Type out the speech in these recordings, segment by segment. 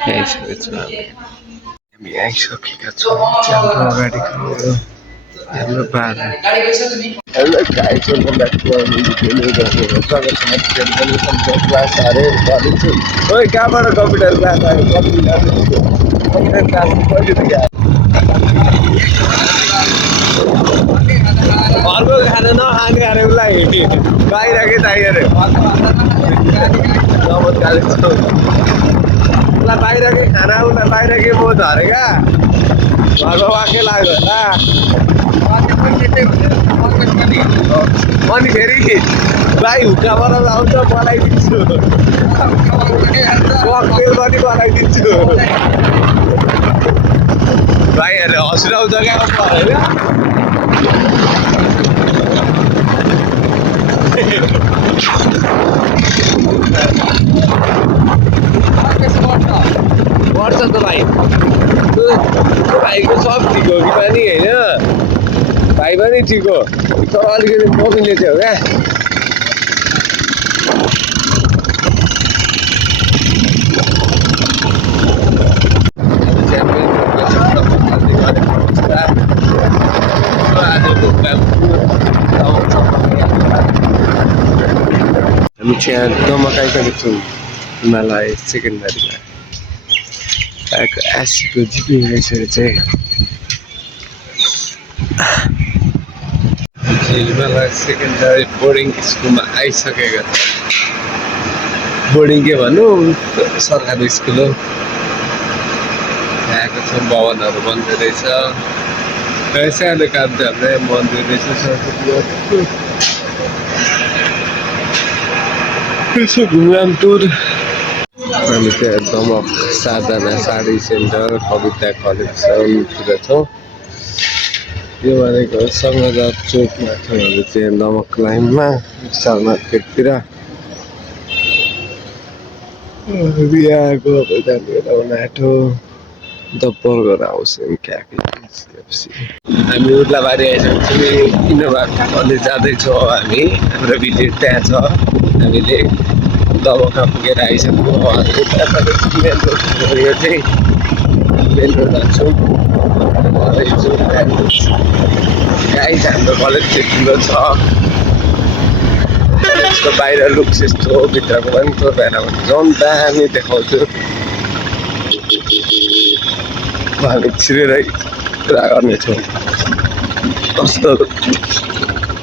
आइसकेको हामी आइसकेका छौँ हाम्रो अगाडिको हाम्रो बाजा hello guys welcome back to our music video स्वागत छ म क्लास अरे गर्दैछु ओइ कहाँबाट कम्प्युटर क्लास आयो कम्प्युटर क्लास कहिलेदेखि आयो अर्को खाना नखाने अरे उसलाई हेटी बाहिरकै चाहियो अरे नमस्कार उसलाई बाहिरकै खाना उसलाई बाहिरकै बोझ अरे क्या घरको वाक्कै लाग्यो होला अनि फेरि भाइ हुक्काबाट आउँछ बनाइदिन्छु ककटेल पनि बनाइदिन्छु भाइहरूले हँसिराउँछ क्या होइन पर्छ त भाइ भाइको सब ठिक हो कि पनि होइन भाइ पनि ठिक हो तर अलिकति मोबिले थियो क्या हामी चाहिँ दमक आइसकेको छौँ हिमालय सेकेन्डरीमा आएको एसीको जिपी आइसकेको चाहिँ हिमालय सेकेन्डरी बोर्डिङ स्कुलमा आइसकेको छ बोर्डिङ के भनौँ सरकारी स्कुल हो आएको छ भवनहरू बन्दै रहेछ सानो काम चाहिँ हाम्रै मन्दिर रहेछ सरस्वती यसो घुमघाम टुर हामी चाहिँ दमक साधना साडी सेन्टर कविता कलेक्सनतिर छौँ यो भनेको सङ्घजात चोकमा छ भने चाहिँ दमक लाइनमा विशाल मार्केटतिर बिहाको त्यहाँनिर उनीहरू दब्बर आउँछ हामी उर्लाबारी आइसकेको छौँ इनोभा कलेज जाँदैछौँ हामी हाम्रो भिजिट त्यहाँ छ हामीले दमकमा पुगेर आइसक्यौँ यो चाहिँ मेन रोड जान्छौँ गाइस हाम्रो कलेज चाहिँ ठुलो छ यसको बाहिर लुक्स यस्तो भित्रको पनि त्यो भएर झन् दामी देखाउँछु हामी छिरेरै कुरा गर्नेछौँ कस्तो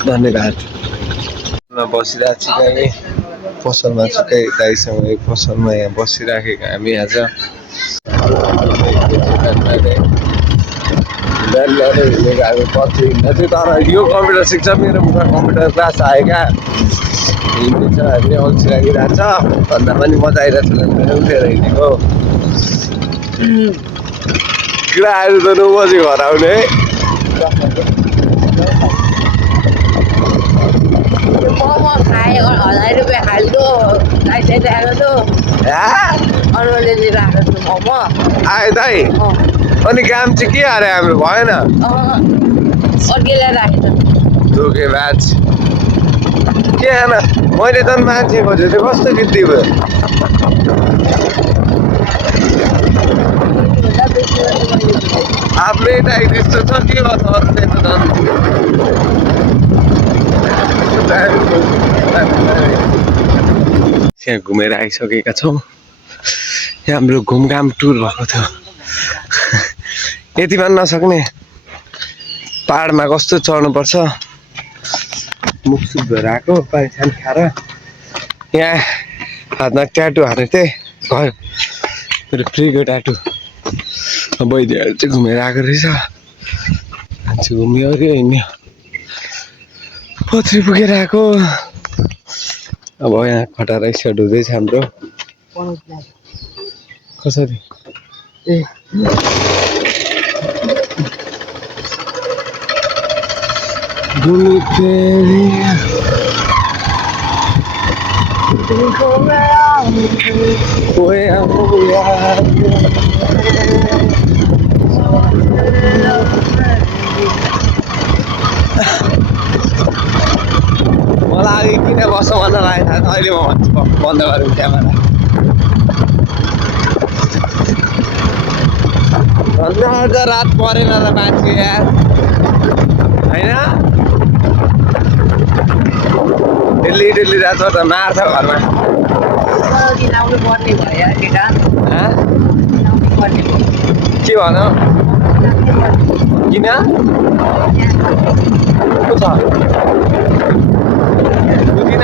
धन्यवाद बसिरहेको छु हामी पसलमा चाहिँ दाइसँग पसलमा यहाँ बसिराखेको हामी आज हिँडेको हामी पछि हिँड्दा चाहिँ तर यो कम्प्युटर सिक्छ मेरो मुखमा कम्प्युटर क्लास आयो क्या हिँड्दैछ हामी अल्छी लागिरहेको छ भन्दा पनि मजा आइरहेको छ उठेर हिँडेको केटाहरू त 9 बजी घर आउने है आयो दाइ अनि काम चाहिँ के अरे हाम्रो भएन धोकेबाज के आएन मैले त मान्छे खोजेको चाहिँ कस्तो गीत भयो आफ्नै दाइ त्यस्तो छ के गर्छ अरू त झन् यहाँ घुमेर आइसकेका छौँ यहाँ हाम्रो घुमघाम टुर भएको थियो यति भन्न नसक्ने पहाडमा कस्तो चढ्नुपर्छ मुखसुख भएर आएको पानी सानी खाएर यहाँ हातमा ट्याटु हालेको थिएँ घर मेरो फ्रीको ट्याटु बैदेहरू चाहिँ घुमेर आएको रहेछ मान्छे घुम्यो अरे हिँड्यो पत्री पुगेर आएको अब यहाँ खटा राइस सेट हुँदैछ हाम्रो कसरी ए घुमी फेरि मलाई किन बस्छ भन्न लागेको अहिले म भन्छु बन्द गरौँ क्यामेरा नर त रात परेन त मान्छे यार होइन डेली डेली जान्छ त मार्छ घरमा के भन किन को छ बुझिन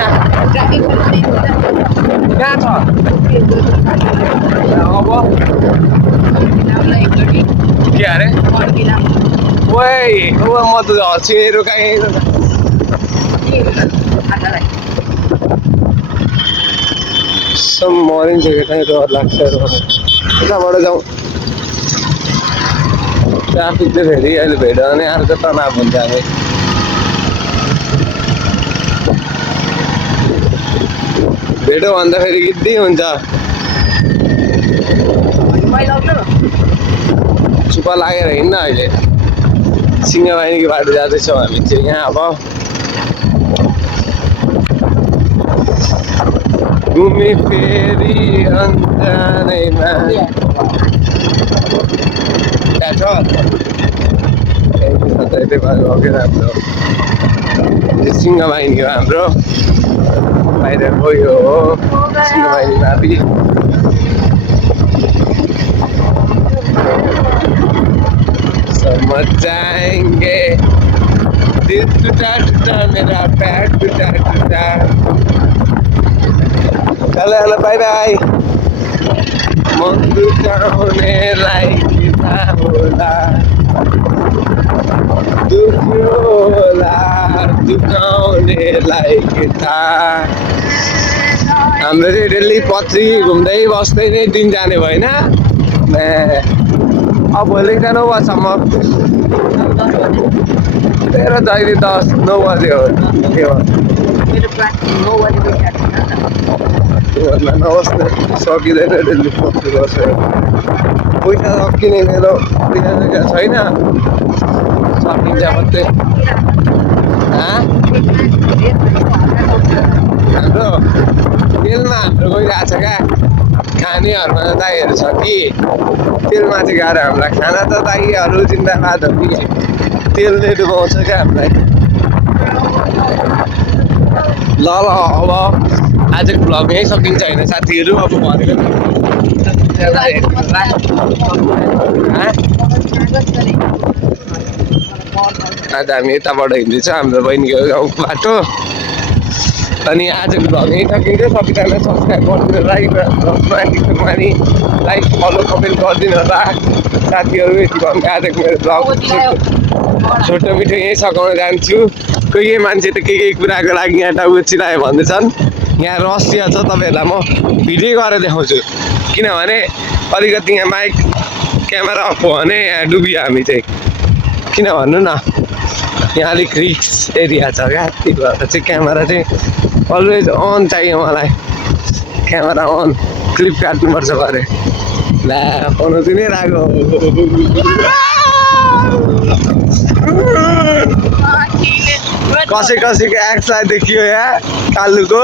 कहाँ छ अब के अरे ओइ म त हँसिएर कहीँ मरिन्छ कि कहीँ डर लाग्छ यताबाट जाउँ ट्राफिक चाहिँ फेरि अहिले भेट्यो भने अर्को तनाव हुन्छ हामी भेट्यो भन्दा फेरि गिद्दी हुन्छ चुप्पा लागेर हिँड्न अहिले सिंहवाहिनीको बाटो जाँदैछौँ हामी चाहिँ यहाँ अब घुमी फेरि अन्जानैमा त्यहाँ छ यतै भयो के राम्रो सिंहवाहिनी हो हाम्रो बाहिर गयो हो सिंहवाहिनी माथि समझ जाएंगे दिल टूटा टूटा मेरा पैर टूटा टूटा चलो हेलो बाय बाय मन दुखाउनेलाई के थाहा होला दुख्यो होला दुखाउनेलाई के थाहा हाम्रो चाहिँ डेली पत्री घुम्दै बस्दै नै दिन जाने भएन अब भोलि 9 बजीसम्म तेरो जहिले 9 बजे हो के हो नबस्ने सकिँदैन डेली पत्री बसेर पैसा सकिने मेरो पैसा छैन सकिन्छ मात्रै हाम्रो तेलमा हाम्रो गइरहेको छ क्या खानेहरूमा त दाइहरू छ कि तेलमा चाहिँ गाह्रो हामीलाई खाना त दाइहरू जिन्दाबाद हो कि तेलले डुबाउँछ क्या हामीलाई ल अब आजको भ्लग यहीँ सकिन्छ होइन साथीहरू अब भनेको आज हामी यताबाट हिँड्दैछ हाम्रो बहिनीको गाउँको बाटो अनि आजको भ्लग यहीँ सकिन्छ सबैजना सब्सक्राइब गरिदिनु लाइक फलो कमेन्ट गरिदिनु होला साथीहरू यति भन्दा आजको मेरो भ्लग छोटो मिठो यहीँ सघाउन जान्छु कोही मान्छे त के कुराको लागि यहाँ टाउको चिलायो भन्दैछन् यहाँ रहस्य छ तपाईँहरूलाई म भिडियो गरेर देखाउँछु किनभने अलिकति यहाँ माइक क्यामेरा अफ हो भने यहाँ डुबियो हामी चाहिँ किन भन्नु न यहाँ अलिक रिस्क एरिया छ क्या त्यही भएर चाहिँ क्यामेरा चाहिँ अलवेज अन चाहियो मलाई क्यामेरा अन क्लिप काट्नुपर्छ गरे ला फोन चाहिँ राख्यो कसै कसैको एक्सा देखियो यहाँ कालुको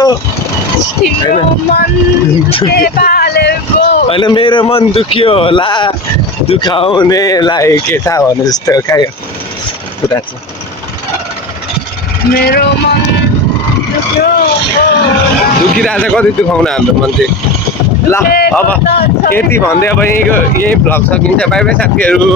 होइन मेरो मन दुख्यो होला दुखाउनेलाई के थाहा भन्नु जस्तो क्या यो कुरा चाहिँ मेरो मन दुखिरहेको छ कति दुखाउन हाम्रो मन चाहिँ ल अब यति भन्दै अब यहीँ भ्लग सकिन्छ बाई बाई साथीहरू।